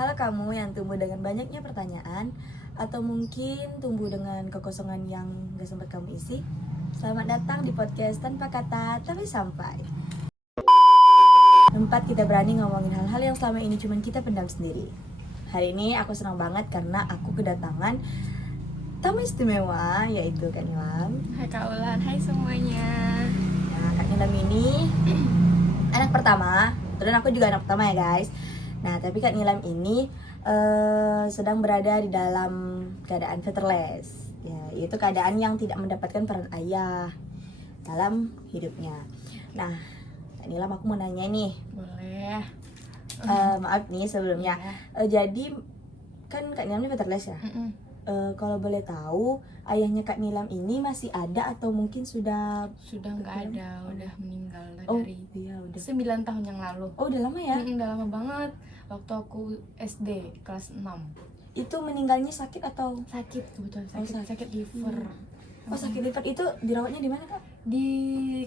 Halo kamu yang tumbuh dengan banyaknya pertanyaan atau mungkin tumbuh dengan kekosongan yang gak sempat kamu isi. Selamat datang di podcast tanpa kata tapi sampai. Tempat kita berani ngomongin hal-hal yang selama ini cuma kita pendam sendiri. Hari ini aku senang banget karena aku kedatangan tamu istimewa, yaitu Kak Nilam. Hai Kak Ulan, hai semuanya. Nah, Kak Nilam ini anak pertama, dan aku juga anak pertama ya guys. Nah, tapi Kak Nilam ini sedang berada di dalam keadaan fatherless, ya, yaitu keadaan yang tidak mendapatkan peran ayah dalam hidupnya. Nah, Kak Nilam, aku mau nanya nih. Boleh. Maaf nih sebelumnya. Jadi kan Kak Nilam ini fatherless ya. Kalau boleh tahu, ayahnya Kak Nilam ini masih ada atau mungkin sudah nggak ada, udah meninggal dari iya, udah 9 tahun yang lalu. Oh, udah lama ya? Udah lama banget. Waktu aku SD kelas 6. Itu meninggalnya sakit atau Sakit kebetulan, sakit. sakit liver. Oh, sakit liver itu dirawatnya di mana, Kak? Di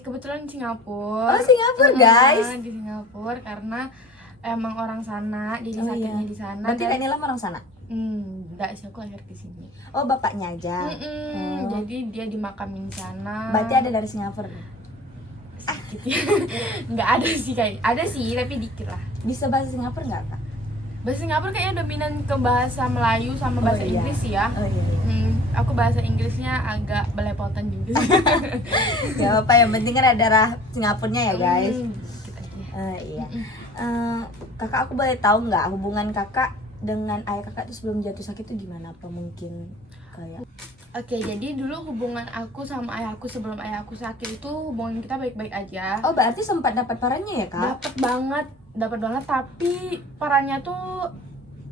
kebetulan Singapura. Oh, Singapura, guys. Di Singapura karena emang orang sana, jadi Oh, sakitnya iya. di sana. Berarti Kak Nilam orang sana? Enggak sih, aku lahir di sini. Oh, bapaknya aja. Oh. Jadi dia dimakamin di sana. Berarti ada dari Singapura. Sedikit ya. Nggak ada sih, kayak ada sih tapi dikit lah. Bisa bahasa Singapura nggak, Kak? Bahasa Singapura kayaknya dominan ke bahasa Melayu sama bahasa iya. Inggris ya. Oh iya, iya. Aku bahasa Inggrisnya agak belepotan juga. Ya apa, yang penting kan ada darah Singapurnya ya guys. Dikit aja. Iya. Kakak, aku boleh tahu nggak hubungan kakak dengan ayah kakak itu sebelum jatuh sakit itu gimana? Apa mungkin kayak Oke, jadi dulu hubungan aku sama ayahku sebelum ayahku sakit itu hubungan kita baik-baik aja. Oh, berarti sempat dapat parannya ya, Kak? Dapat banget, tapi parahnya tuh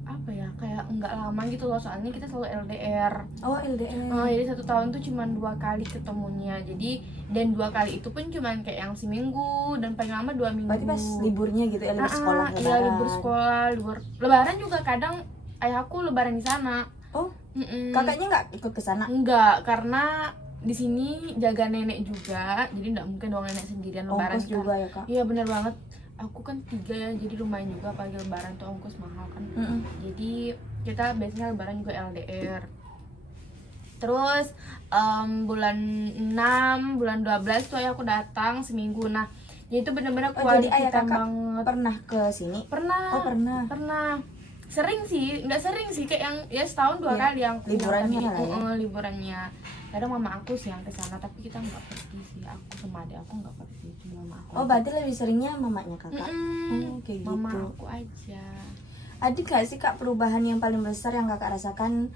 apa ya, kayak nggak lama gitu loh, soalnya kita selalu LDR. Oh, LDR. Jadi 1 tahun tuh cuma 2 kali ketemunya, dan 2 kali itu pun cuma kayak yang seminggu dan paling lama 2 minggu. Berarti pas liburnya gitu ya, libur sekolah, Iya, lebaran. libur sekolah, libur lebaran juga kadang ayahku lebaran di sana. Oh, kakaknya nggak ikut ke sana? Enggak, karena di sini jaga nenek juga, jadi nggak mungkin dong nenek sendirian lebaran. Ongkos juga ya, Kak? Iya, bener banget. Aku kan 3 ya, jadi lumayan juga apalagi lebaran tuh ongkos mahal kan. Jadi kita biasanya lebaran juga LDR. Terus bulan 6, bulan 12 tuh ayah aku datang seminggu. Nah, jadi itu bener-bener Jadi ayah kita kakak banget. pernah ke sini? Pernah. Oh, pernah. Sering sih, nggak sering sih, kayak yang ya setahun 2 kali yang liburannya lah ya. Liburannya. Kadang mama aku sih yang kesana, tapi kita nggak pergi sih. Aku sama adik aku nggak pergi, cuma mama aku. Oh, berarti lebih seringnya mamanya kakak? Oh, kayak Mama gitu. aku aja. Ada gak sih, Kak, perubahan yang paling besar yang kakak rasakan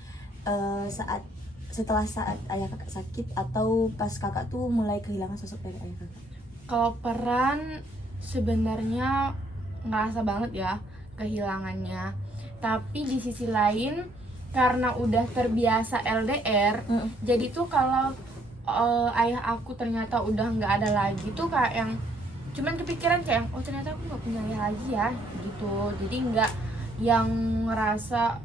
setelah saat ayah kakak sakit atau pas kakak tuh mulai kehilangan sosok dari ayah kakak? Kalau peran sebenarnya ngerasa banget ya kehilangannya. Tapi di sisi lain karena udah terbiasa LDR, jadi tuh kalau ayah aku ternyata udah nggak ada lagi tuh kayak yang cuman kepikiran kayak oh ternyata aku nggak punya ayah lagi ya gitu. Jadi nggak yang ngerasa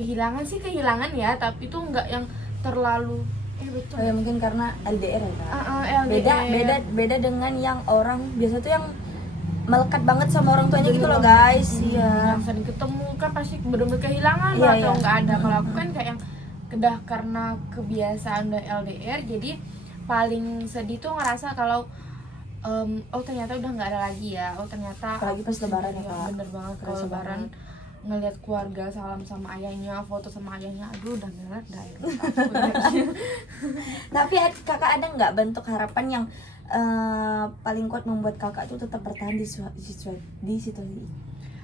kehilangan ya, tapi tuh nggak yang terlalu betul. Oh ya, mungkin karena LDR ya, Kak. LDR. Beda dengan yang orang biasa tuh yang melekat banget sama orang tuanya gitu loh, guys. Iya. Yang sering ketemu kan pasti bener-bener kehilangan Iya, atau iya. nggak ada. Kalau aku kan kayak yang kedah karena kebiasaan udah LDR, jadi paling sedih tuh ngerasa kalau oh ternyata udah nggak ada lagi ya. Oh ternyata Apalagi pas lebaran ya, Kak. bener banget kalau Kerasa lebaran banget. ngelihat keluarga salam sama ayahnya, foto sama ayahnya, aduh udah melet dah. Tapi kakak ada nggak bentuk harapan yang paling kuat membuat kakak tuh tetap bertahan di situasi ini?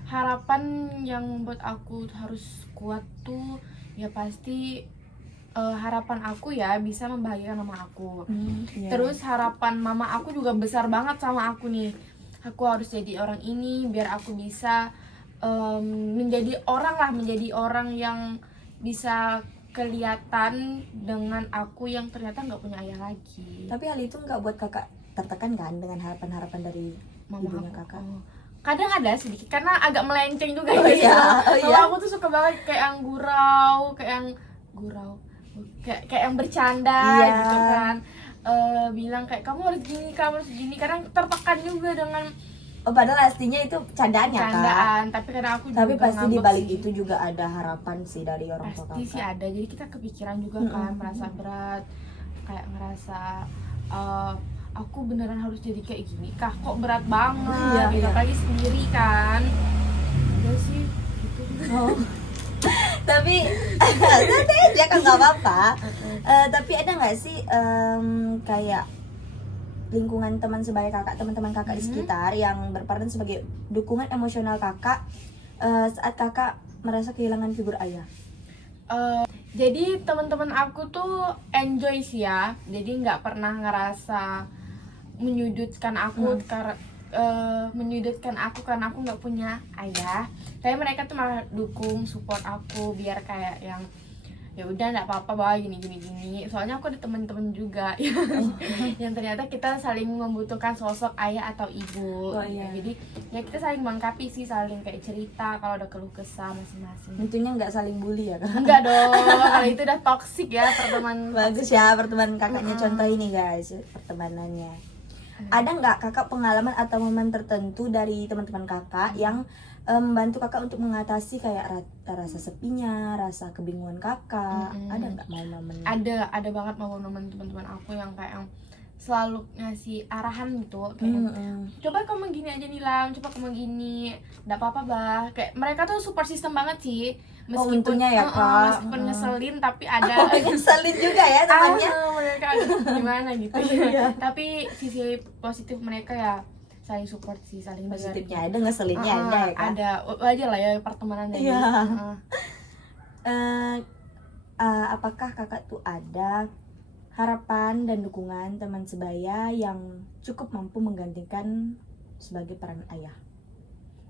Harapan yang membuat aku harus kuat tuh ya pasti harapan aku ya bisa membahagiakan mama aku. Terus harapan mama aku juga besar banget sama aku nih. Aku harus jadi orang ini biar aku bisa menjadi orang yang bisa kelihatan dengan aku yang ternyata nggak punya ayah lagi. Tapi hal itu nggak buat kakak tertekan kan dengan harapan-harapan dari ibunya kakak? Kadang ada sedikit karena agak melenceng juga Oh, gitu. iya. Kalau aku tuh suka banget kayak yang gurau, kayak yang bercanda gitu kan. Bilang kayak kamu harus gini, kadang tertekan juga dengan Oh, padahal aslinya itu candaan ya, Kak? candaan, tapi kadang aku Tapi juga pasti di ngambek balik sih. itu juga ada harapan sih dari orang tua Pasti sih Kakak. ada, jadi kita kepikiran juga kan, merasa berat, kayak ngerasa aku beneran harus jadi kayak gini kah, kok berat banget. Iya, gitu iya. apalagi sendiri kan. Udah sih gitu. Oh. Tapi santai aja kan, nggak apa-apa. Tapi ada nggak sih kayak lingkungan teman sebaya Kakak, teman-teman Kakak di sekitar yang berperan sebagai dukungan emosional Kakak saat Kakak merasa kehilangan figur ayah? Jadi teman-teman aku tuh enjoy sih ya, jadi nggak pernah ngerasa menyudutkan aku karena aku nggak punya ayah. Tapi mereka tuh malah dukung, support aku biar kayak yang ya udah nggak apa-apa bah, gini. Soalnya aku ada teman-teman juga yang ternyata kita saling membutuhkan sosok ayah atau ibu. Oh, iya. Jadi ya kita saling melengkapi sih, saling kayak cerita kalau ada keluh kesah masing-masing. Tentunya nggak saling bully ya, Kak? Enggak dong, kalau itu udah toxic ya pertemanan. Bagus ya pertemanan Kakaknya, contoh ini guys pertemanannya. Ada nggak Kakak pengalaman atau momen tertentu dari teman-teman Kakak yang membantu Kakak untuk mengatasi kayak rasa sepinya, rasa kebingungan Kakak? Ada nggak momen-momen? Ada banget momen-momen teman-teman aku yang kayak yang selalu ngasih arahan gitu, kayak coba kamu gini aja Nilam, coba kamu gini, nggak apa-apa bah. Kayak mereka tuh support system banget sih, meskipun untungnya ya, Kak. meskipun ngeselin tapi ada Ngeselin juga ya temannya. mereka gimana gitu Iya. tapi sisi positif mereka ya saling support sih, saling Positifnya ada, ngeselinnya ada ya, Kak? ada wajar lah ya pertemanan Iya. gitu. Apakah Kakak tuh ada harapan dan dukungan teman sebaya yang cukup mampu menggantikan sebagai peran ayah?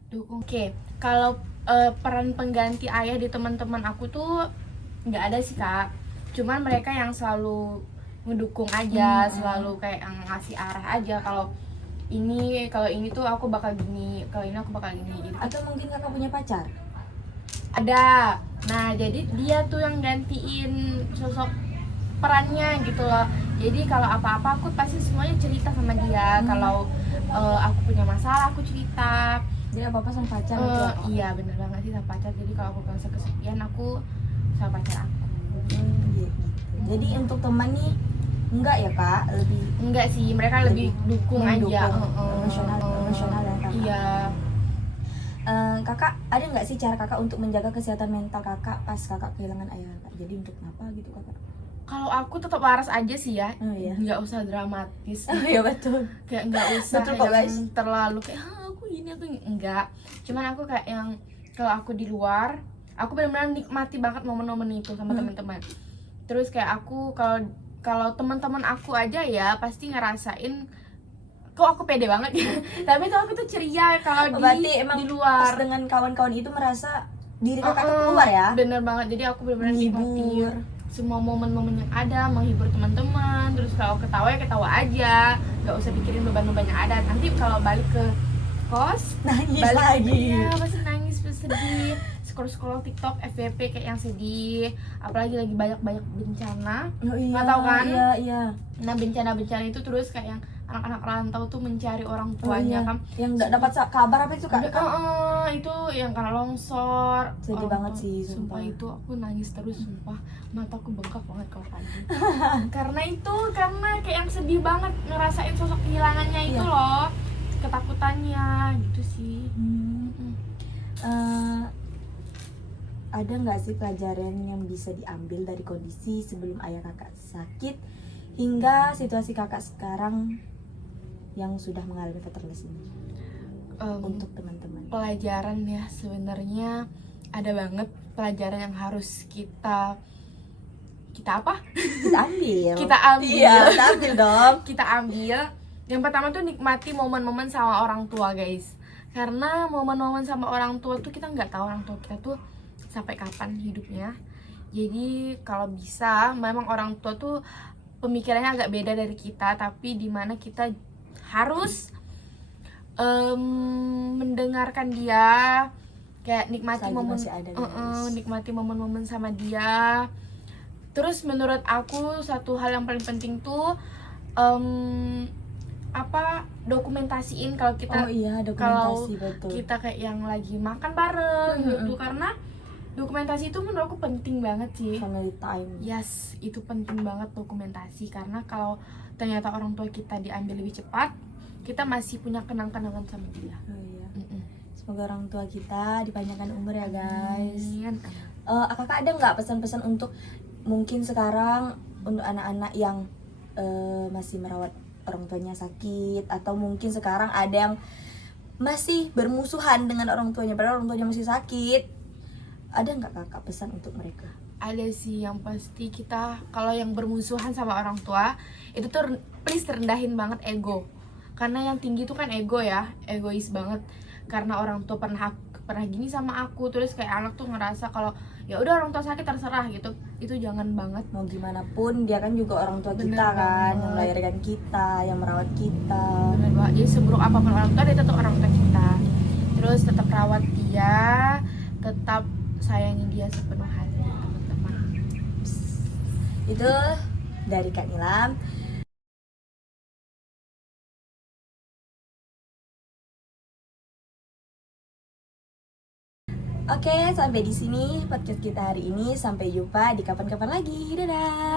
Dukung. Oke, kalau peran pengganti ayah di teman-teman aku tuh nggak ada sih Kak. Cuman mereka yang selalu ngedukung aja, selalu kayak yang ngasih arah aja. Kalau ini tuh aku bakal gini, kalau ini aku bakal gini gitu. Atau mungkin Kakak punya pacar? Ada. Nah, jadi dia tuh yang gantiin sosok perannya gitu loh. Jadi kalau apa-apa aku pasti semuanya cerita sama dia. Kalau aku punya masalah aku cerita. Jadi apa-apa sama pacar gitu ya, Kak? Iya bener banget sih sama pacar. Jadi kalau aku merasa kesepian aku sama pacar aku. Gitu. Jadi untuk teman nih enggak ya, Kak? Lebih Enggak sih, mereka lebih dukung aja. emosional ya, Kakak? Iya. Kakak, ada nggak sih cara Kakak untuk menjaga kesehatan mental Kakak pas Kakak kehilangan ayah Kakak? Jadi untuk apa gitu, Kakak? Kalau aku tetap waras aja sih ya. Oh iya. Nggak usah dramatis. Iya betul. Kayak nggak usah Betul kok, guys. yang terlalu kayak aku ini aku ini. Enggak. Cuman aku kayak yang kalau aku di luar, aku benar-benar nikmati banget momen-momen itu sama teman-teman. Terus kayak aku kalau teman-teman aku aja ya pasti ngerasain kok aku pede banget ya. Tapi tuh aku tuh ceria kalau Berarti emang di pas luar. dengan kawan-kawan itu merasa diri Kakak tuh keluar ya? Bener banget. Jadi aku benar-benar nikmati Menghibur. semua momen-momen yang ada, menghibur teman-teman. Terus kalau ketawa ya ketawa aja, nggak usah pikirin beban-beban yang ada. Nanti kalau balik ke kos Nangis balik lagi. ya pasti nangis, pasti sedih, scroll TikTok FYP kayak yang sedih, apalagi lagi banyak bencana. Oh iya. Nggak tahu kan? Iya, iya. Nah bencana itu terus kayak yang anak-anak rantau tuh mencari orang tuanya kan. Yang nggak dapat kabar apa itu, Kak? Itu yang karena longsor. Sedih Orang banget tua- sih, sumpah sumpah. itu aku nangis terus, sumpah mataku bengkak banget kalau tadi. karena kayak yang sedih banget ngerasain sosok kehilangannya itu Iya. loh, ketakutannya gitu sih. Ada nggak sih pelajaran yang bisa diambil dari kondisi sebelum ayah Kakak sakit hingga situasi Kakak sekarang yang sudah mengalami fatherless ini untuk teman-teman? Pelajaran ya sebenarnya ada banget pelajaran yang harus kita apa? Kita ambil. Kita ambil. Iya, kita ambil dong. Kita ambil. Yang pertama tuh nikmati momen-momen sama orang tua, guys. Karena momen-momen sama orang tua tuh kita nggak tahu orang tua kita tuh sampai kapan hidupnya. Jadi kalau bisa memang orang tua tuh pemikirannya agak beda dari kita, tapi dimana kita harus mendengarkan dia, kayak nikmati Selagi momen masih ada, guys. nikmati momen-momen sama dia. Terus menurut aku satu hal yang paling penting tuh apa dokumentasiin kalau kita Oh iya, dokumentasi, betul. kita kayak yang lagi makan bareng gitu, karena dokumentasi itu menurutku penting banget sih. Family time. Yes, itu penting banget dokumentasi, karena kalau ternyata orang tua kita diambil lebih cepat, kita masih punya kenang-kenangan sama dia. Oh iya. Semoga orang tua kita dipanjangkan umur ya guys. Amin. Kakak ada nggak pesan-pesan untuk mungkin sekarang untuk anak-anak yang masih merawat orang tuanya sakit, atau mungkin sekarang ada yang masih bermusuhan dengan orang tuanya padahal orang tuanya masih sakit, ada nggak kakak pesan untuk mereka? Ada sih, yang pasti kita kalau yang bermusuhan sama orang tua itu tuh please rendahin banget ego, karena yang tinggi tuh kan ego ya, egois banget, karena orang tua pernah gini sama aku, terus kayak anak tuh ngerasa kalau ya udah orang tua sakit terserah gitu, itu jangan banget. Mau gimana pun dia kan juga orang tua Bener kita kan, banget. yang melahirkan kita, yang merawat kita. Bener banget, jadi seburuk apapun orang tua, dia tetap orang tua kita. Terus tetap rawat dia, tetap sayangi dia sepenuh hati, teman-teman. Itu dari Kak Nilam. Oke, sampai di sini podcast kita hari ini. Sampai jumpa di kapan-kapan lagi. Dadah.